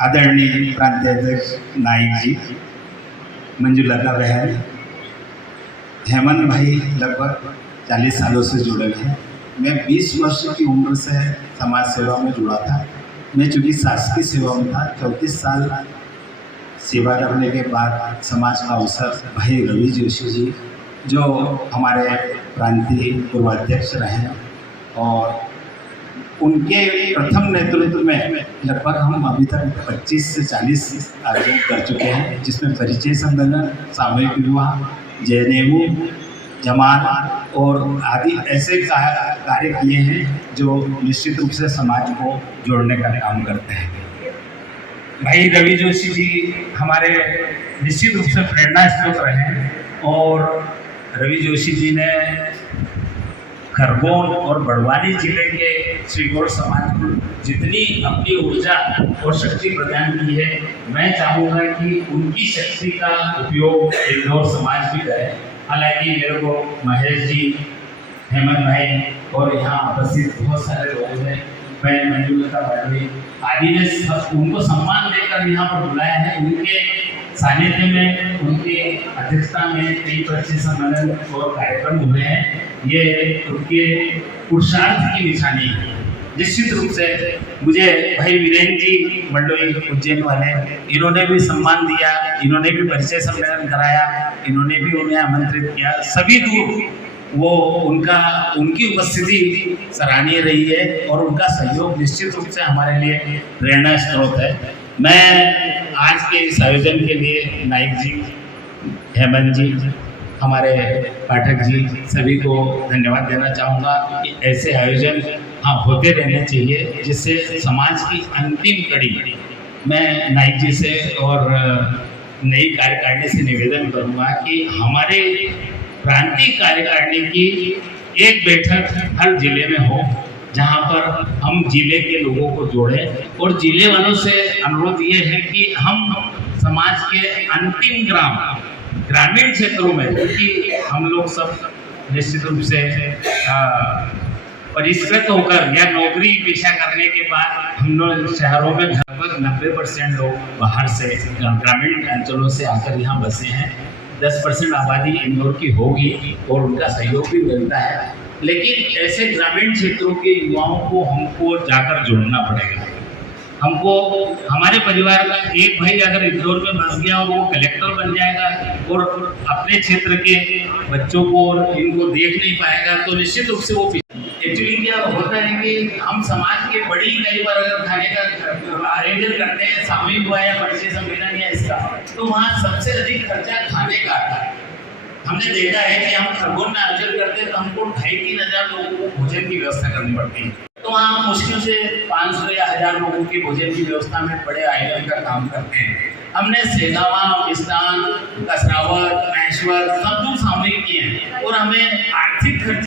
आदरणीय प्रांताध्यक्ष नाइक जी, मंजुलता बहन, हेमंत भाई लगभग 40 सालों से जुड़े हैं। मैं 20 वर्ष की उम्र से समाज सेवा में जुड़ा था। मैं चूँकि शासकीय सेवा में था, 34 साल सेवा करने के बाद समाज का अवसर भाई रवि जोशी जी, जो हमारे प्रांतीय पूर्वाध्यक्ष रहे, और उनके प्रथम नेतृत्व में लगभग हम अभी तक 25 से 40 आयोजन कर चुके हैं, जिसमें परिचय सम्मेलन, सामूहिक विवाह, जनेऊ, जमात और आदि ऐसे कार्य किए हैं जो निश्चित रूप से समाज को जोड़ने का काम करते हैं। भाई रवि जोशी जी हमारे निश्चित रूप से प्रेरणा स्रोत रहे हैं, और रवि जोशी जी ने खरगोन और बड़वानी जिले के श्री गौर समाज को जितनी अपनी ऊर्जा और शक्ति प्रदान की है, मैं चाहूँगा कि उनकी शक्ति का उपयोग इंदौर समाज भी करे। हालांकि मेरे को महेश जी, हेमंत भाई और यहाँ उपस्थित बहुत सारे लोग हैं, मैं मंजुलता भाई आदि ने उनको सम्मान देकर यहाँ पर बुलाया है। उनके सानिध्य में, उनकी अध्यक्षता में कई परिचय सम्मेलन और कार्यक्रम हुए हैं। ये उनके पुरुषार्थ की निशानी है। निश्चित रूप से मुझे भाई वीरेंद्र जी मंडोई उज्जैन वाले, इन्होंने भी सम्मान दिया, इन्होंने भी परिचय सम्मेलन कराया, इन्होंने भी उन्हें आमंत्रित किया। सभी दूर वो उनकी उपस्थिति सराहनीय रही है, और उनका सहयोग निश्चित रूप से हमारे लिए प्रेरणा स्रोत है। मैं आज के इस आयोजन के लिए नाइक जी, हेमंत जी, हमारे पाठक जी, सभी को धन्यवाद देना चाहूँगा कि ऐसे आयोजन होते रहने चाहिए, जिससे समाज की अंतिम कड़ी, मैं नाइक जी से और नई कार्यकारिणी से निवेदन करूँगा कि हमारे प्रांतीय कार्यकारिणी की एक बैठक हर जिले में हो, जहाँ पर हम जिले के लोगों को जोड़ें, और जिले वालों से अनुरोध ये है कि हम समाज के अंतिम ग्रामीण क्षेत्रों में, क्योंकि हम लोग सब निश्चित रूप से परिष्कृत होकर या नौकरी पेशा करने के बाद हम लोग शहरों में लगभग 90% लोग बाहर से, ग्रामीण अंचलों से आकर यहाँ बसे हैं। 10% आबादी इंदौर की होगी और उनका सहयोग भी मिलता है, लेकिन ऐसे ग्रामीण क्षेत्रों के युवाओं को हमको जाकर जोड़ना पड़ेगा। हमको, हमारे परिवार का एक भाई अगर इंदौर में बस गया और वो कलेक्टर बन जाएगा और अपने क्षेत्र के बच्चों को और इनको देख नहीं पाएगा, तो निश्चित रूप से वो एक्चुअली क्या होता है कि हम समाज के बड़ी कई बार अगर खाने का आयोजन करते हैं, सामूहिक हुआ या परिचय सम्मेलन या इसका, तो वहाँ सबसे अधिक खर्चा खाने का आता है। हमने देखा है कि हम खरगोन में आयोजन करते हैं तो हमको 2,500-3,000 लोगों को भोजन की व्यवस्था करनी पड़ती है। तो वहाँ हम मुश्किल से 500 या 1000 लोगों की भोजन की व्यवस्था में बड़े आयोजन का काम करते हैं। हमने सेजावा, बिस्तान, कसरावत, महेश्वर सब लोग सामूहिक किए हैं, और हमें आर्थिक खर्च